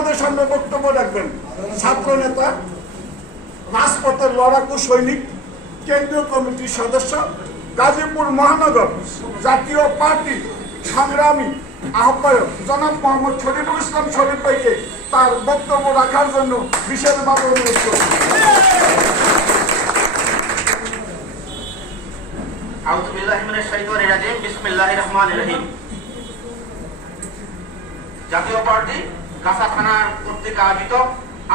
আমাদের সামনে বক্তব্য রাখবেন ছাত্র নেতা, রাজপথের লড়াকু সৈনিক, কেন্দ্রীয় কমিটির সদস্য, গাজীপুর মহানগর জাতীয় পার্টি সংগ্রামী আহ্বায়ক জনাব মোহাম্মদ শরীফুল ইসলাম শরীফ ভাইকে তার বক্তব্য রাখার জন্য বিশেষভাবে অনুরোধ করছি। আউযু বিল্লাহি মিনাশ শাইতানির রাজিম। বিসমিল্লাহির রহমানির রহিম। জাতীয় পার্টি গাছা থানার কর্তৃক আয়োজিত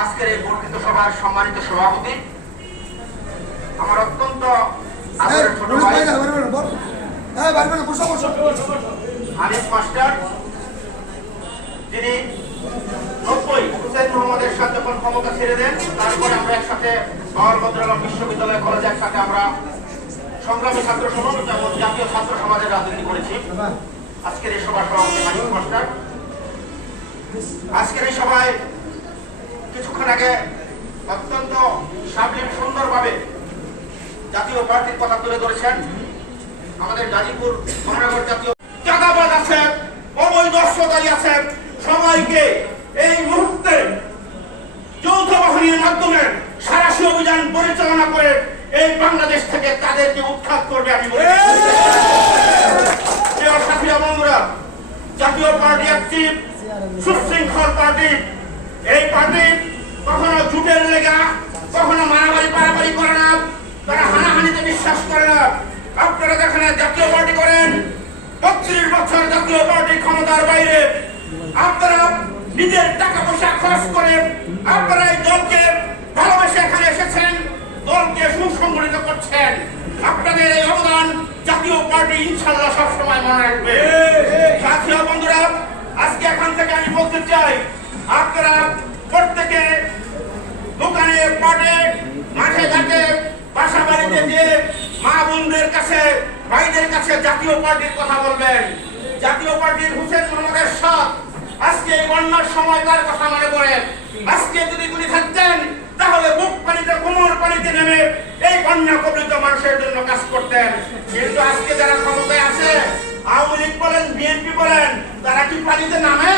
আজকের এই বর্ধিত সভার সম্মানিত সভাপতি, আমার অত্যন্ত আদরের ছোট ভাই হানিফ মাস্টার, যিনি 90 হুসেইন মোহাম্মদের সাথে যখন ক্ষমতা ছেড়ে দেন, তারপরে আমরা একসাথে বাওয়ালভদ্র বিশ্ববিদ্যালয় কলেজে একসাথে আমরা সংগ্রামী ছাত্র সমাজ এবং জাতীয় ছাত্র সমাজের রাজনীতি করেছি। আজকের এই সভার সভাপতি হানিফ মাস্টার। আজকের এই সভায় কিছুক্ষণ আগে অত্যন্ত সাবলীল সুন্দরভাবে জাতীয় পার্টির কথা তুলে ধরেছেন। আমাদের গাজীপুর মহানগর জাতীয় চাঁদাবাজ আছে, অবৈধ অস্ত্রধারী আছে, সবাইকে এই মুহূর্তে যৌথ বাহিনীর মাধ্যমে সারাশি অভিযান পরিচালনা করে এই বাংলাদেশ থেকে তাদেরকে উৎখাত করবে। আমি বলি সাথীরা, বন্ধুরা, জাতীয় পার্টি একটি সুশৃঙ্খল পার্টি। এই পার্টি কখনো জুটের লেগা, কখনো মারামারি পারামারি করে না, তারা হানাহানিতে বিশ্বাস করে না। আপনারা যেখানে জাতীয় পার্টি করেন, 32 বছর জাতীয় পার্টি ক্ষমতার বাইরে আপনারা নিজের টাকা পয়সা খরচ করে আপনারা এই দলকে ভালোবেসে এখানে এসেছেন, দলকে সুসংগঠিত করছেন। আপনাদের এই অবদান জাতীয় পার্টি ইনশাআল্লাহ সবসময় মনে রাখবে। সাথীরা, বন্ধুরা, আজকে এখান থেকে আমি বলতে চাই, আপনারা প্রত্যেকে দোকানে, পাটে, মাঠে ঘাটে, বাসা বাড়িতে যে মা বোনদের কাছে, ভাইদের কাছে জাতীয় পার্টির কথা বলবেন। জাতীয় পার্টির হুসেইন মোহাম্মদের সাথ আজকে এই বন্যার সময় তার কথা মনে করেন। আজকে যদি তিনি থাকতেন তাহলে বুক পানিতে, কোমর পানিতে নেমে এই বন্যা কবলিত মানুষের জন্য কাজ করতেন। কিন্তু আজকে যারা ক্ষমতায় আছে, আওয়ামী লীগ বলেন, বিএনপি বলেন, তারা কি পানিতে নামে?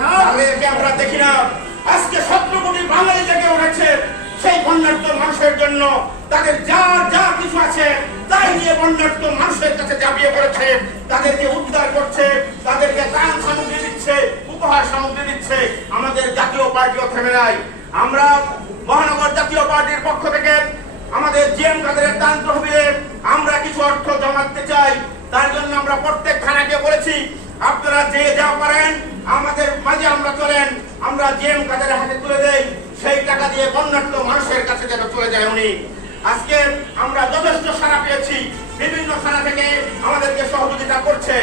তাহলে একে আমরা দেখি না। আজকে 17 কোটি বাঙালি জেগে উঠেছে সেই বন্যার্ত মানুষের জন্য, তাদের যা যা কিছু আছে তাই নিয়ে বন্যার্ত মানুষের কাছে ঝাঁপিয়ে পড়েছে, তাদেরকে উদ্ধার করছে, তাদেরকে ত্রাণ সামগ্রী দিচ্ছে, উপহার সামগ্রী দিচ্ছে। আমাদের জাতীয় পার্টিও থেমে নাই। আমরা মহানগর জাতীয় পার্টির পক্ষ থেকে আমাদের জিএম কাদেরের ত্রাণ তহবিলে আমরা কিছু অর্থ জমা দিতে চাই। তার জন্য আমরা প্রত্যেক থানাকে বলেছি, আপনারা যে যা পারেন আমাদের মাঝে আমরা চলেন, আমরা জিএম কাদেরের হাতে তুলে দেই, সেই টাকা দিয়ে বন্যার্ত মানুষের কাছে যেন চলে যায় উনি। আজকে আমরা যথেষ্ট সাড়া পেয়েছি, বিভিন্ন থানা থেকে আমাদেরকে সহযোগিতা করছে।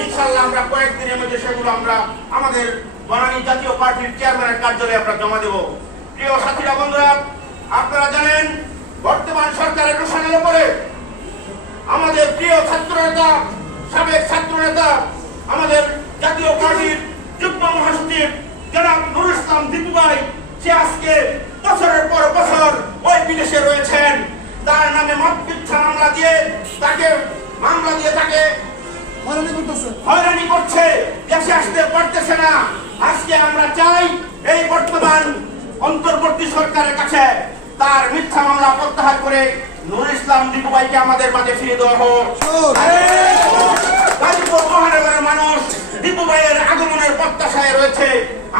ইনশাআল্লাহ আমরা কয়েকদিনের মধ্যে সেগুলো আমরা আমাদের বনানী জাতীয় পার্টির চেয়ারম্যানের কার্যালয়ে আমরা জমা দেব। প্রিয় সাথীরা, বন্ধুরা, আপনারা জানেন বর্তমান সরকারের রোশানের উপরে আমাদের প্রিয় ছাত্র নেতা, সাবেক ছাত্র নেতা, আমাদের জাতীয় পার্টির যুগ্ম মহাসচিব জনাব নুরুল ইসলাম দীপু ভাই, সে আজকে বছরের পর বছর ওই বিদেশে রয়েছেন। তার নামে মিথ্যা মামলা দিয়ে তাকে হয়রানি করছে, দেশে আসতে পারতেছে না। আজকে আমরা চাই এই বর্তমান অন্তর্বর্তী সরকারের কাছে তার মিথ্যা মামলা প্রত্যাহার করে নুরুল ইসলাম দীপু ভাইকে আমাদের মাঝে ফিরিয়ে দেওয়া হোক। গাজীপুর মহানগরের মানুষ দীপু ভাইয়ের আগমনের প্রত্যাশায় রয়েছে।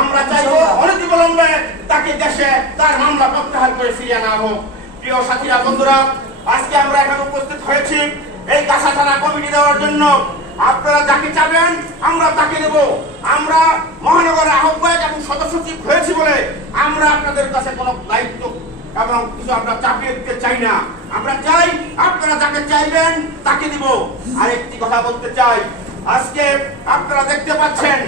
আমরা চাইবো অনতিবিলম্বে তাকে দেশে তার মামলা প্রত্যাহার করে ফিরিয়ে আনা হোক। প্রিয় সাথীরা, বন্ধুরা, আজকে আমরা এখানে উপস্থিত হয়েছি এই গাছা থানা কমিটি দেওয়ার জন্য। আপনারা যাকে চাবেন আমরা তাকে দেব। আমরা মহানগরের আহ্বায়ক এবং সদস্য সচিব হয়েছি বলে আমরা আপনাদের কাছে কোনো দায়িত্ব এবং কিছু আমরা চাপিয়ে দিতে চাই না। আমরা চাই আপনারা যাকে চাইবেন তাকে দিব। আরেকটি কথা বলতে চাই, আজকে আপনারা দেখতে পাচ্ছেন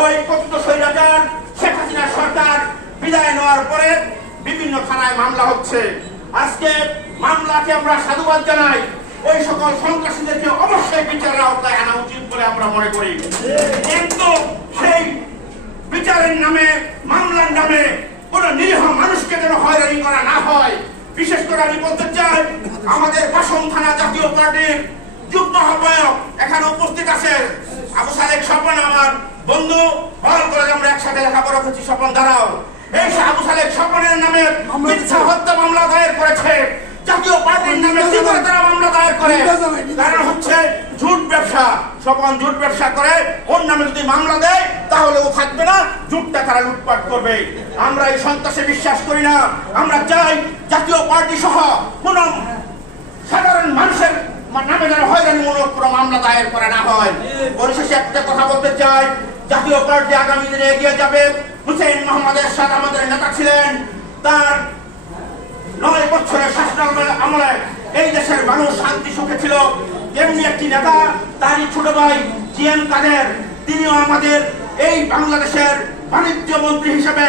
ওই কথিত স্বৈরাচার শেখ হাসিনা সরকার বিদায় নেওয়ার পরে বিভিন্ন থানায় মামলা হচ্ছে। আজকে মামলাকে আমরা সাধুবাদ জানাই। ওই সকল সন্ত্রাসীদেরকে অবশ্যই বিচারের আওতায় আনা উচিত বলে আমরা মনে করি। কিন্তু সেই বিচারের নামে, মামলার নামে কোন নিরীহ মানুষকে যেন হয়রানি করা না হয়। বিশেষ করে আমি বলতে চাই, আমাদের বাসন থানা জাতীয় পার্টির যুগ্ম আহ্বায়ক এখানে উপস্থিত আছেন আবু সালেক স্বপন, আমার বন্ধু, হল কলেজে আমরা একসাথে লেখাপড়া করছি। স্বপন দাঁড়াও, এই আবু সালেহ স্বপনের নামে মিথ্যা হত্যা মামলা দায়ের করেছে। জাতীয় পার্টির নামে কি করে তারা মামলা দায়ের করে? কারণ হচ্ছে ঝুট ব্যবসা। স্বপন ঝুট ব্যবসা করে, ওর নামে যদি মামলা দেয় তাহলে ও থাকবে না, ঝুটটা তারা লুটপাট করবে। আমরা এই সন্ত্রাসে বিশ্বাস করি না। আমরা চাই জাতীয় পার্টি সহ কোন সাধারণ মানুষের নামে যেন হয়রানিমূলক কোনো মামলা দায়ের করা না হয়। পরিশেষে একটা কথা বলতে চাই, জাতীয় পার্টি আগামী দিনে এগিয়ে যাবে। হুসেইন মোহাম্মদ এরশাদ আমাদের নেতা ছিলেন। তার 9 বছরের শাসনামলের আমলে এই দেশের মানুষ শান্তি সুখে ছিল। এমনি একটি নেতা, তারই ছোট ভাই জিএম কাদের, তিনিও আমাদের এই বাংলাদেশের বাণিজ্য মন্ত্রী হিসেবে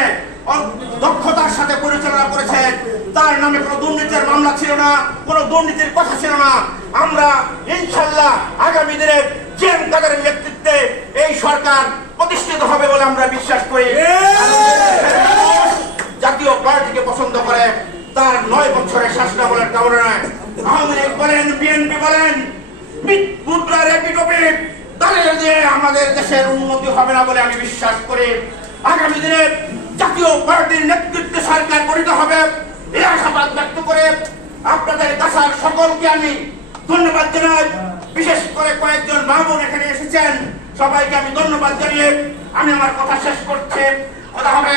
দক্ষতার সাথে পরিচালনা করেছেন। তার নামে কোনো দুর্নীতির মামলা ছিল না, কোনো দুর্নীতির কথা ছিল না। আমরা ইনশাল্লাহ আগামী দিনে জিএম কাদের নেতৃত্বে এই সরকার প্রতিষ্ঠিত হবে বলে আমরা বিশ্বাস করি। জাতীয় পার্টিকে পছন্দ করে, তার 9 বছরের শাসনামলের কারণে নয়। আওয়ামী লীগ বলেন, বিএনপি বলেন, মুদ্রার এপিটোপিট তাদের দিয়ে আমাদের দেশের উন্নতি হবে না বলে আমি বিশ্বাস করি। আগামী দিনে জাতীয় পার্টির নেতৃত্বে সরকার গঠিত হবে এই আশাবাদ ব্যক্ত করে আপনাদের কাছার সকলকে আমি ধন্যবাদ জানাই। বিশেষ করে কয়েকজন মামুন এখানে এসেছেন, সবাইকে আমি ধন্যবাদ জানিয়ে আমি আমার কথা শেষ করছি। কথা হবে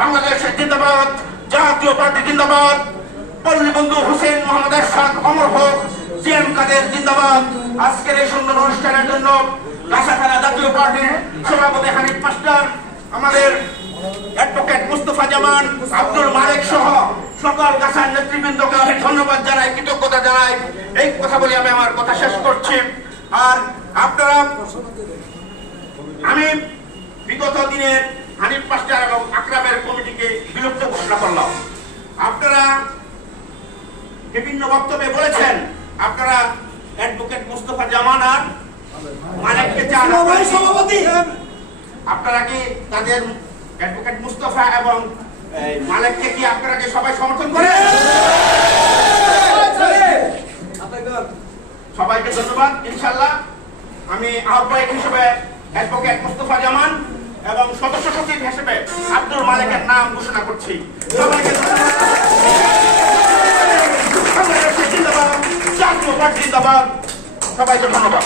বাংলাদেশের জিন্দাবাদ, জাতীয় পার্টি জিন্দাবাদ, পল্লী বন্ধু হুসেইন মোহাম্মদ এরশাদ অমর হোক, জিএম কাদের জিন্দাবাদ। আজকের এই সুন্দর অনুষ্ঠানের জন্য গাছাখানা জাতীয় পার্টির সভাপতি হানিফ মাস্টার, আমাদের অ্যাডভোকেট মুস্তফা জামান, আব্দুল মালিক সহ সকল গাছার নেতৃবৃন্দকে আমি ধন্যবাদ জানাই, কৃতজ্ঞতা জানাই। এই কথা বলে আমি আমার কথা শেষ করছি। আর আপনারা, আমি বিগত দিনের হানিফ মাস্টার এবং আকরামের কমিটিকে বিলুপ্ত ঘোষণা করলাম। আপনারা বিভিন্ন বক্তব্যে বলেছেন আপনারা অ্যাডভোকেট মুস্তফা জামান আর মালিককে চান। আপনারা কি তাদের অ্যাডভোকেট মুস্তফা এবং মালিককে কি আপনারা কি সবাই সমর্থন করেন? সবাইকে ধন্যবাদ। ইনশাআল্লাহ আমি আহ্বায়ক হিসেবে অ্যাডভোকেট মুস্তফা জামান এবং সদস্য সচিব হিসেবে আব্দুল মালিকের নাম ঘোষণা করছি। সবাইকে ধন্যবাদ। জাতীয় পার্টি জিন্দাবাদ। সবাইকে ধন্যবাদ।